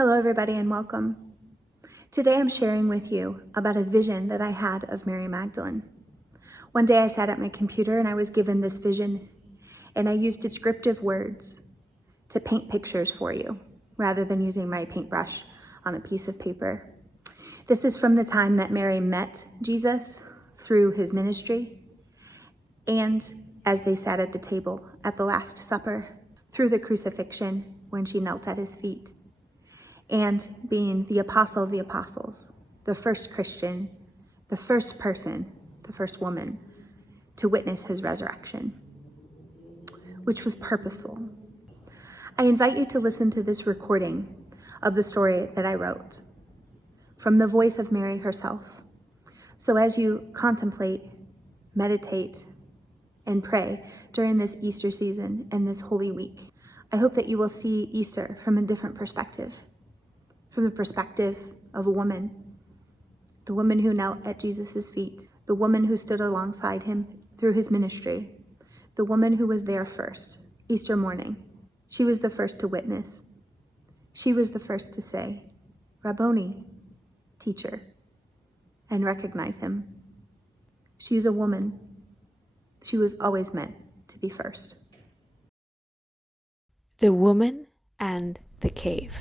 Hello, everybody, and welcome. Today I'm sharing with you about a vision that I had of Mary Magdalene. One day I sat at my computer and I was given this vision, and I used descriptive words to paint pictures for you rather than using my paintbrush on a piece of paper. This is from the time that Mary met Jesus through his ministry and as they sat at the table at the Last Supper, through the crucifixion when she knelt at his feet, and being the apostle of the apostles, the first Christian, the first person, the first woman to witness his resurrection, which was purposeful. I invite you to listen to this recording of the story that I wrote from the voice of Mary herself. So as you contemplate, meditate, and pray during this Easter season and this Holy Week, I hope that you will see Easter from a different perspective, from the perspective of a woman, the woman who knelt at Jesus' feet, the woman who stood alongside him through his ministry, the woman who was there first, Easter morning. She was the first to witness. She was the first to say, "Rabboni," teacher, and recognize him. She was a woman. She was always meant to be first. The Woman and the Cave.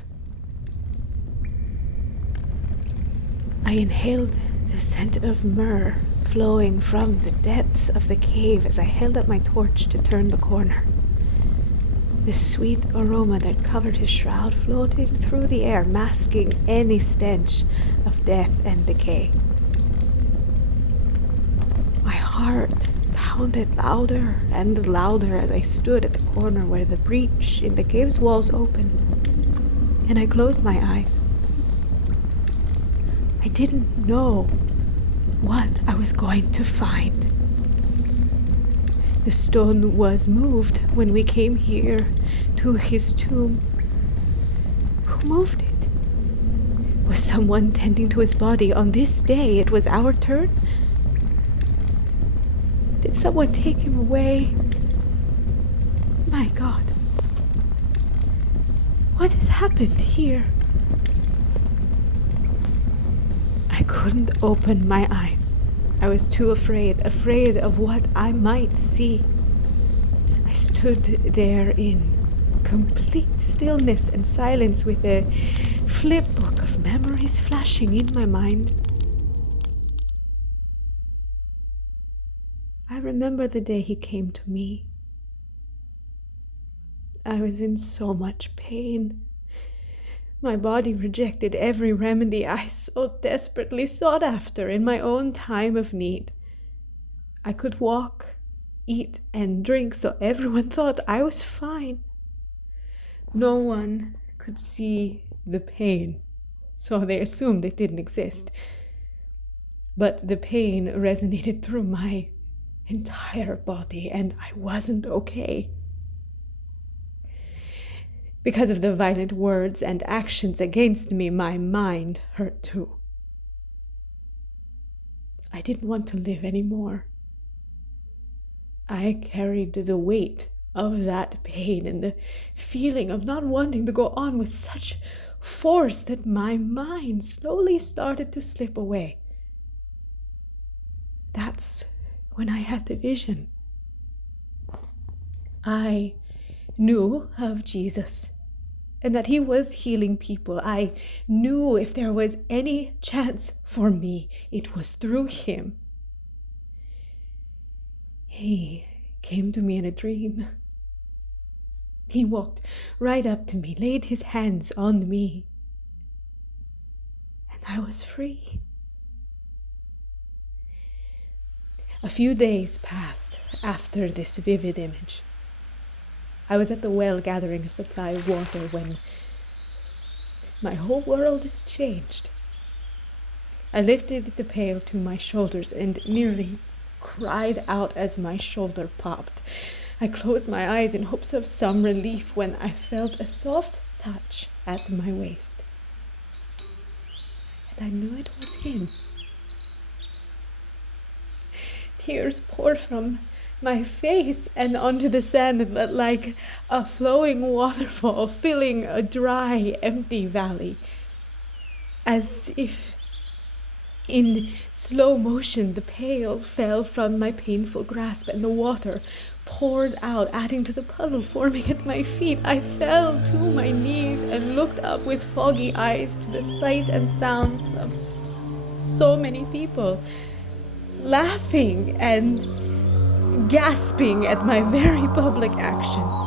I inhaled the scent of myrrh flowing from the depths of the cave as I held up my torch to turn the corner. The sweet aroma that covered his shroud floated through the air, masking any stench of death and decay. My heart pounded louder and louder as I stood at the corner where the breach in the cave's walls opened, and I closed my eyes. I didn't know what I was going to find. The stone was moved when we came here to his tomb. Who moved it? Was someone tending to his body on this day? It was our turn? Did someone take him away? My God. What has happened here? I couldn't open my eyes. I was too afraid of what I might see. I stood there in complete stillness and silence with a flip book of memories flashing in my mind. I remember the day he came to me. I was in so much pain. My body rejected every remedy I so desperately sought after in my own time of need. I could walk, eat, and drink, so everyone thought I was fine. No one could see the pain, so they assumed it didn't exist. But the pain resonated through my entire body, and I wasn't okay. Because of the violent words and actions against me, my mind hurt too. I didn't want to live anymore. I carried the weight of that pain and the feeling of not wanting to go on with such force that my mind slowly started to slip away. That's when I had the vision. I knew of Jesus and that he was healing people. I knew if there was any chance for me, it was through him. He came to me in a dream. He walked right up to me, laid his hands on me, and I was free. A few days passed after this vivid image. I was at the well gathering a supply of water when my whole world changed. I lifted the pail to my shoulders and nearly cried out as my shoulder popped. I closed my eyes in hopes of some relief when I felt a soft touch at my waist. And I knew it was him. Tears poured from my face and onto the sand like a flowing waterfall filling a dry, empty valley, as if in slow motion the pail fell from my painful grasp and the water poured out, adding to the puddle forming at my feet. I fell to my knees and looked up with foggy eyes to the sight and sounds of so many people laughing and gasping at my very public actions.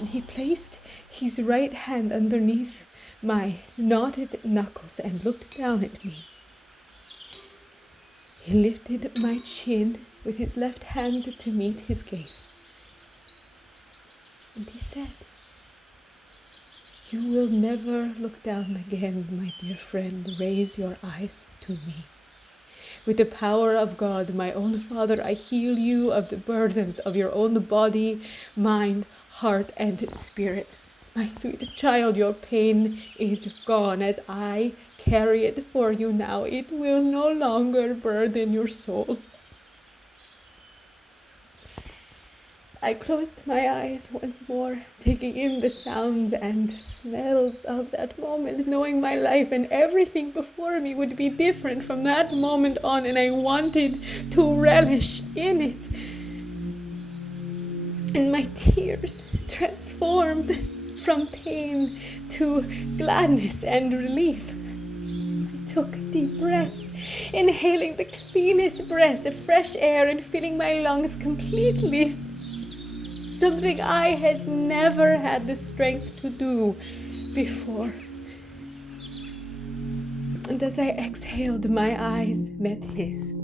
And he placed his right hand underneath my knotted knuckles and looked down at me. He lifted my chin with his left hand to meet his gaze. And he said, "You will never look down again, my dear friend. Raise your eyes to me. With the power of God, my own Father, I heal you of the burdens of your own body, mind, heart, and spirit. My sweet child, your pain is gone. As I carry it for you now, it will no longer burden your soul." I closed my eyes once more, taking in the sounds and smells of that moment, knowing my life and everything before me would be different from that moment on, and I wanted to relish in it. And my tears transformed from pain to gladness and relief. I took a deep breath, inhaling the cleanest breath of fresh air and filling my lungs completely, something I had never had the strength to do before. And as I exhaled, my eyes met his.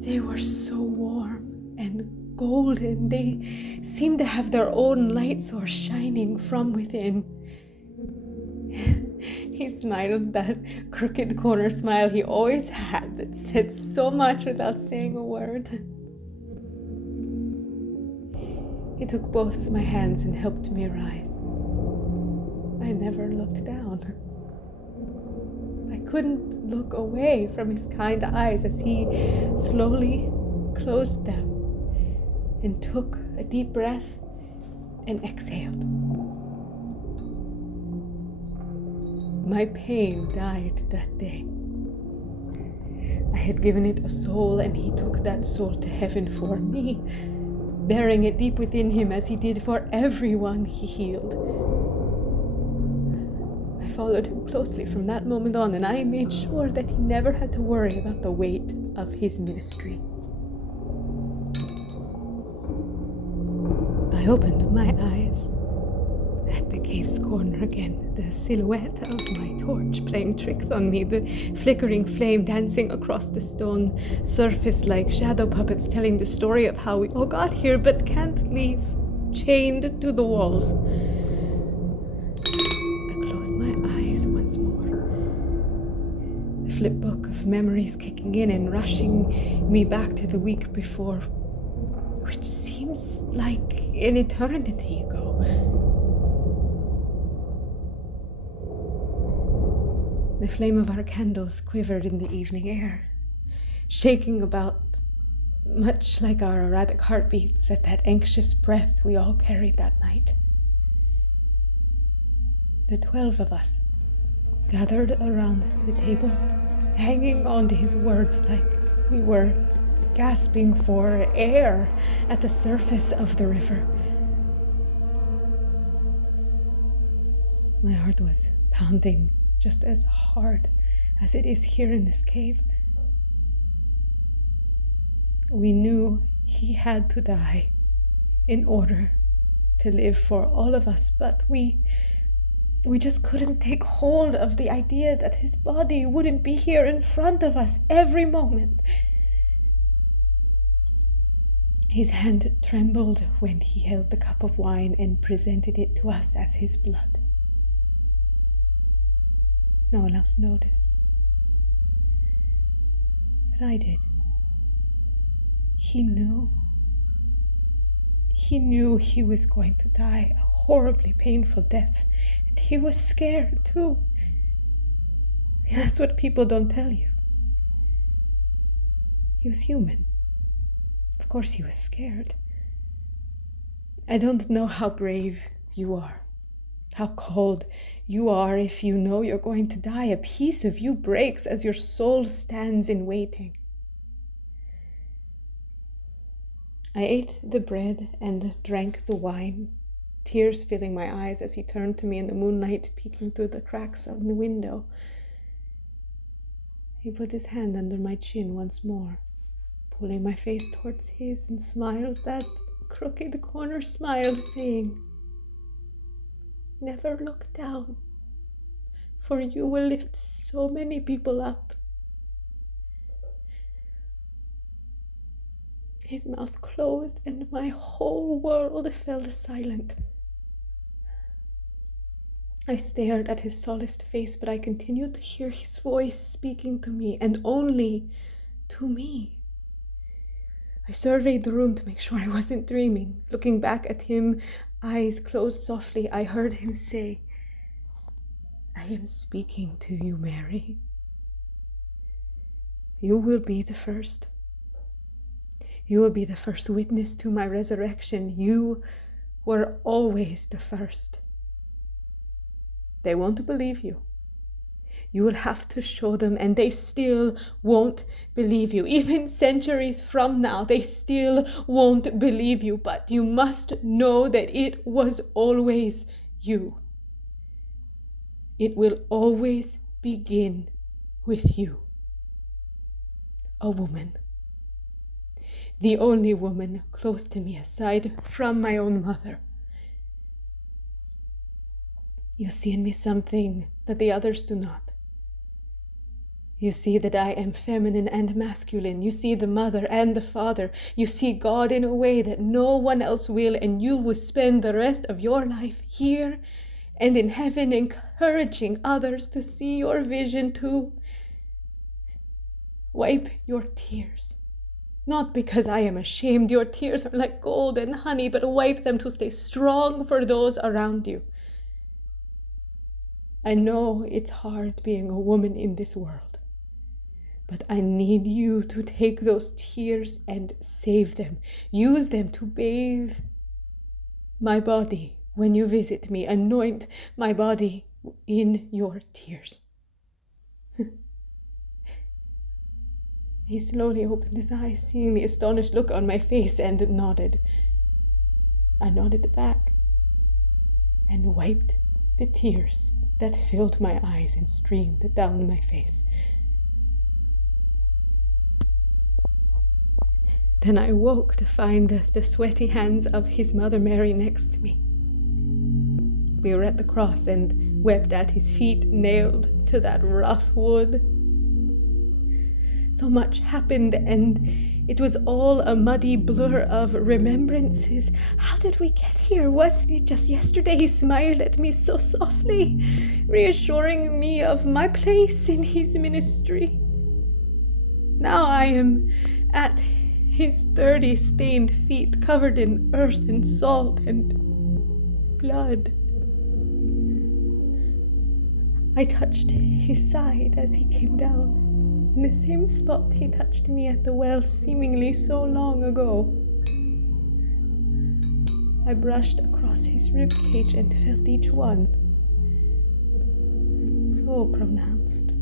They were so warm and golden. They seemed to have their own light source shining from within. He smiled, that crooked corner smile he always had that said so much without saying a word. He took both of my hands and helped me rise. I never looked down. I couldn't look away from his kind eyes as he slowly closed them and took a deep breath and exhaled. My pain died that day. I had given it a soul, and he took that soul to heaven for me, bearing it deep within him as he did for everyone he healed. I followed him closely from that moment on, and I made sure that he never had to worry about the weight of his ministry. I opened my eyes at the cave's corner again, the silhouette of my torch playing tricks on me, the flickering flame dancing across the stone surface like shadow puppets telling the story of how we all got here but can't leave, chained to the walls. I closed my eyes once more, the flip book of memories kicking in and rushing me back to the week before, which seems like an eternity ago. The flame of our candles quivered in the evening air, shaking about much like our erratic heartbeats at that anxious breath we all carried that night. The 12 of us gathered around the table, hanging on to his words like we were gasping for air at the surface of the river. My heart was pounding just as hard as it is here in this cave. We knew he had to die in order to live for all of us, but we just couldn't take hold of the idea that his body wouldn't be here in front of us every moment. His hand trembled when he held the cup of wine and presented it to us as his blood. No one else noticed, but I did. He knew he was going to die a horribly painful death, and he was scared too. That's what people don't tell you. He was human. Of course he was scared. I don't know how brave you are, how cold you are if you know you're going to die. A piece of you breaks as your soul stands in waiting. I ate the bread and drank the wine, tears filling my eyes as he turned to me in the moonlight, peeking through the cracks of the window. He put his hand under my chin once more, pulling my face towards his, and smiled that crooked corner smile, saying, "Never look down, for you will lift so many people up." His mouth closed and my whole world fell silent. I stared at his solaced face, but I continued to hear his voice speaking to me, and only to me. I surveyed the room to make sure I wasn't dreaming. Looking back at him, eyes closed softly, I heard him say, "I am speaking to you, Mary. You will be the first. You will be the first witness to my resurrection. You were always the first. They won't believe you. You will have to show them, and they still won't believe you. Even centuries from now, they still won't believe you. But you must know that it was always you. It will always begin with you. A woman. The only woman close to me aside from my own mother. You see in me something that the others do not. You see that I am feminine and masculine. You see the mother and the father. You see God in a way that no one else will, and you will spend the rest of your life here and in heaven encouraging others to see your vision too. Wipe your tears. Not because I am ashamed. Your tears are like gold and honey, but wipe them to stay strong for those around you. I know it's hard being a woman in this world, but I need you to take those tears and save them. Use them to bathe my body when you visit me. Anoint my body in your tears." He slowly opened his eyes, seeing the astonished look on my face, and nodded. I nodded back and wiped the tears that filled my eyes and streamed down my face. Then I woke to find the sweaty hands of his mother Mary next to me. We were at the cross and wept at his feet, nailed to that rough wood. So much happened, and it was all a muddy blur of remembrances. How did we get here? Wasn't it just yesterday he smiled at me so softly, reassuring me of my place in his ministry? Now I am at his dirty, stained feet, covered in earth and salt and blood. I touched his side as he came down, in the same spot he touched me at the well seemingly so long ago. I brushed across his rib cage and felt each one. So pronounced,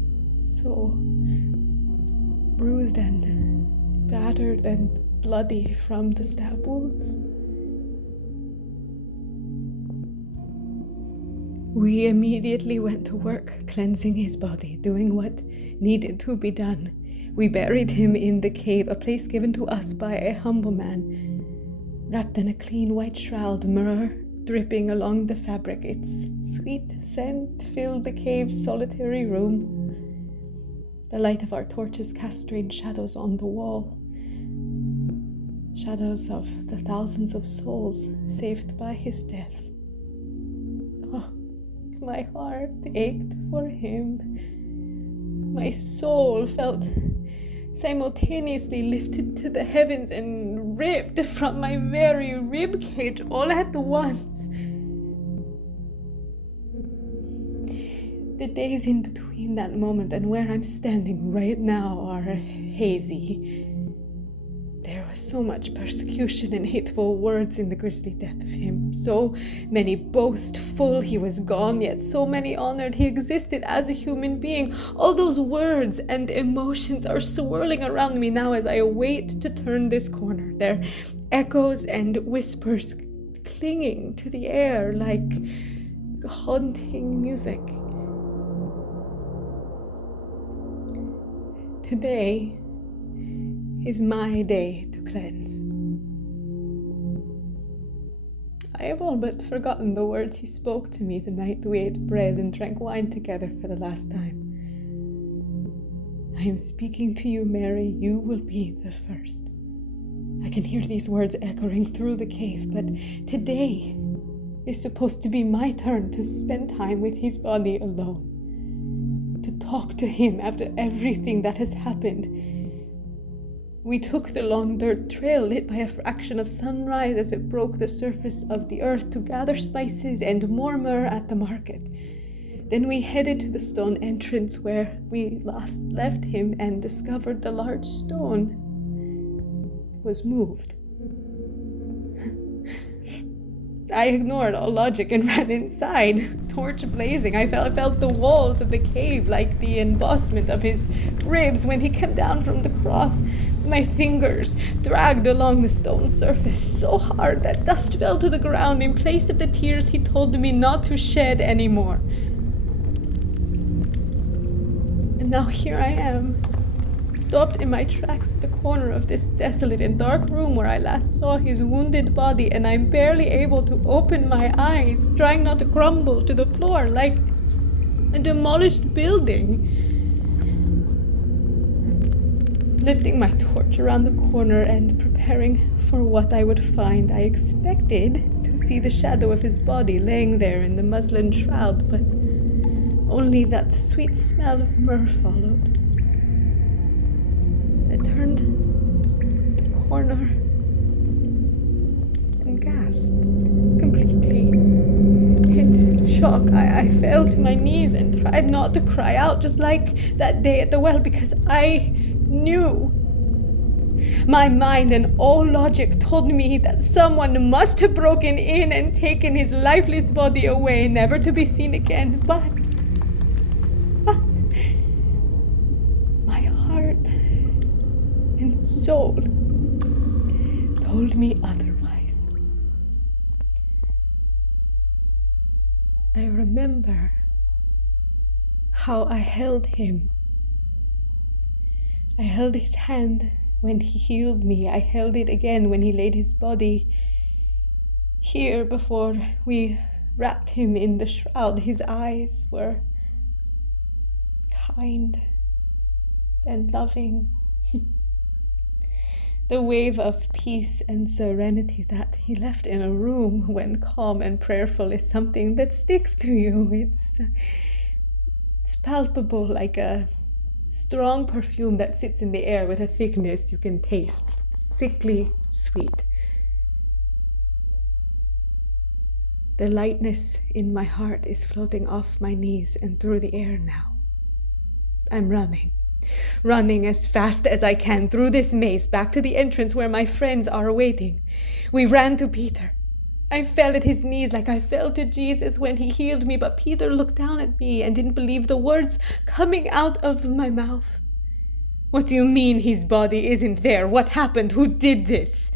so bruised and battered and bloody from the stab wounds. We immediately went to work, cleansing his body, doing what needed to be done. We buried him in the cave, a place given to us by a humble man, wrapped in a clean white shroud, myrrh dripping along the fabric. Its sweet scent filled the cave's solitary room. The light of our torches cast strange shadows on the wall, shadows of the thousands of souls saved by his death. Oh, my heart ached for him. My soul felt simultaneously lifted to the heavens and ripped from my very rib cage all at once. The days in between that moment and where I'm standing right now are hazy. was so much persecution and hateful words in the grisly death of him. So many boastful he was gone, yet so many honored he existed as a human being. All those words and emotions are swirling around me now as I await to turn this corner. Their echoes and whispers clinging to the air like haunting music. Today is my day to cleanse. I have all but forgotten the words he spoke to me the night we ate bread and drank wine together for the last time. I am speaking to you, Mary. You will be the first. I can hear these words echoing through the cave, but today is supposed to be my turn to spend time with his body alone, to talk to him after everything that has happened. We took the long dirt trail lit by a fraction of sunrise as it broke the surface of the earth to gather spices and more myrrh at the market. Then we headed to the stone entrance where we last left him and discovered the large stone was moved. I ignored all logic and ran inside, torch blazing. I felt the walls of the cave like the embossment of his ribs when he came down from the cross. My fingers dragged along the stone surface so hard that dust fell to the ground in place of the tears he told me not to shed anymore. And now here I am, stopped in my tracks at the corner of this desolate and dark room where I last saw his wounded body, and I'm barely able to open my eyes, trying not to crumble to the floor like a demolished building. Lifting my torch around the corner and preparing for what I would find, I expected to see the shadow of his body laying there in the muslin shroud, but only that sweet smell of myrrh followed. I turned the corner and gasped, completely in shock. I fell to my knees and tried not to cry out, just like that day at the well, because I knew. My mind and all logic told me that someone must have broken in and taken his lifeless body away, never to be seen again. But my heart and soul told me otherwise. I remember how I held him. I held his hand when he healed me. I held it again when he laid his body here before we wrapped him in the shroud. His eyes were kind and loving. The wave of peace and serenity that he left in a room when calm and prayerful is something that sticks to you. It's palpable, like a strong perfume that sits in the air with a thickness you can taste, sickly sweet. The lightness in my heart is floating off my knees and through the air now. I'm running as fast as I can through this maze back to the entrance where my friends are waiting. We ran to Peter. I fell at his knees like I fell to Jesus when he healed me, but Peter looked down at me and didn't believe the words coming out of my mouth. What do you mean his body isn't there? What happened? Who did this?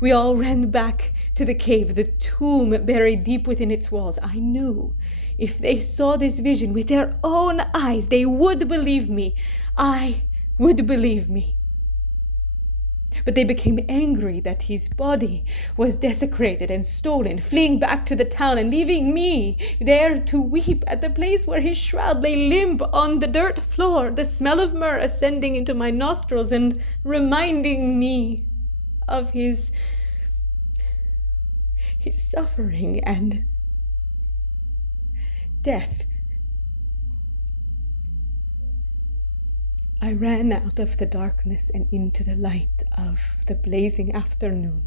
We all ran back to the cave, the tomb buried deep within its walls. I knew if they saw this vision with their own eyes, they would believe me. I would believe me. But they became angry that his body was desecrated and stolen, fleeing back to the town and leaving me there to weep at the place where his shroud lay limp on the dirt floor, the smell of myrrh ascending into my nostrils and reminding me of his suffering and death. I ran out of the darkness and into the light of the blazing afternoon.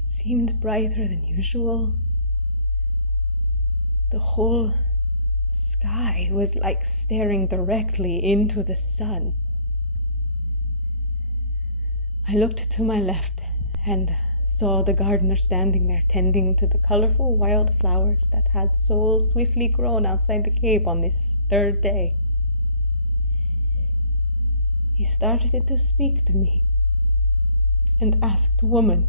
It seemed brighter than usual. The whole sky was like staring directly into the sun. I looked to my left and saw the gardener standing there tending to the colorful wild flowers that had so swiftly grown outside the cave on this third day. He started to speak to me and asked, "Woman,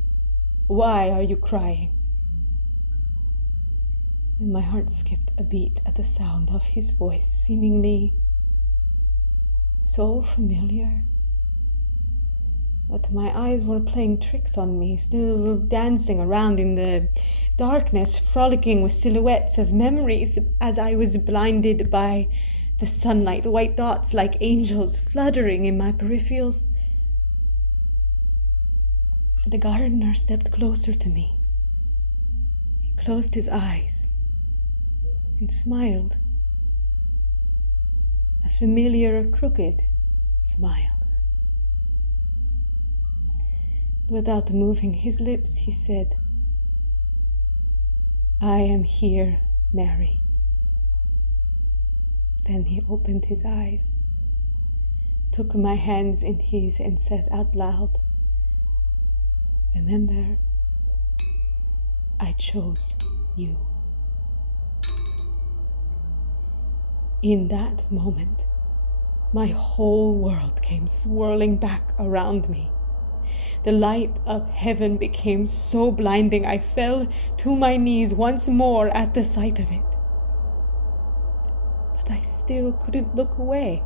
why are you crying?" And my heart skipped a beat at the sound of his voice, seemingly so familiar. But my eyes were playing tricks on me, still dancing around in the darkness, frolicking with silhouettes of memories as I was blinded by the sunlight, white dots like angels fluttering in my peripherals. The gardener stepped closer to me. He closed his eyes and smiled. A familiar, crooked smile. Without moving his lips, he said, "I am here, Mary." Then he opened his eyes, took my hands in his, and said out loud, "Remember, I chose you." In that moment, my whole world came swirling back around me. The light of heaven became so blinding, I fell to my knees once more at the sight of it. But I still couldn't look away.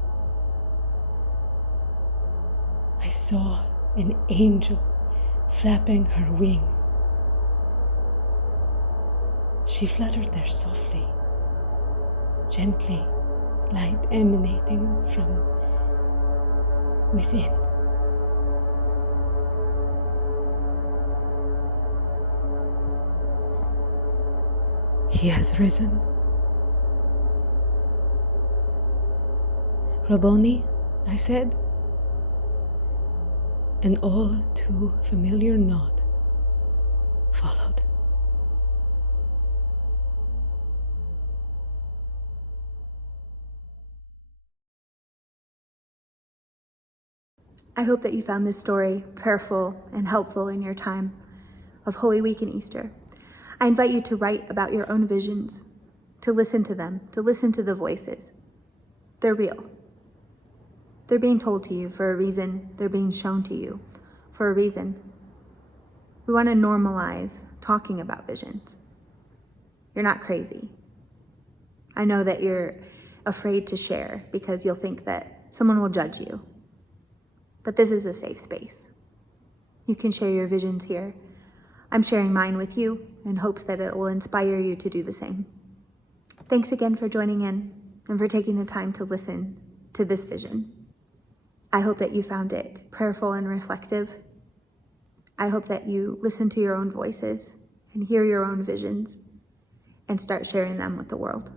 I saw an angel flapping her wings. She fluttered there softly, gently, light emanating from within. He has risen. "Rabboni," I said. An all too familiar nod followed. I hope that you found this story prayerful and helpful in your time of Holy Week and Easter. I invite you to write about your own visions, to listen to them, to listen to the voices. They're real. They're being told to you for a reason. They're being shown to you for a reason. We want to normalize talking about visions. You're not crazy. I know that you're afraid to share because you'll think that someone will judge you. But this is a safe space. You can share your visions here. I'm sharing mine with you in hopes that it will inspire you to do the same. Thanks again for joining in and for taking the time to listen to this vision. I hope that you found it prayerful and reflective. I hope that you listen to your own voices and hear your own visions and start sharing them with the world.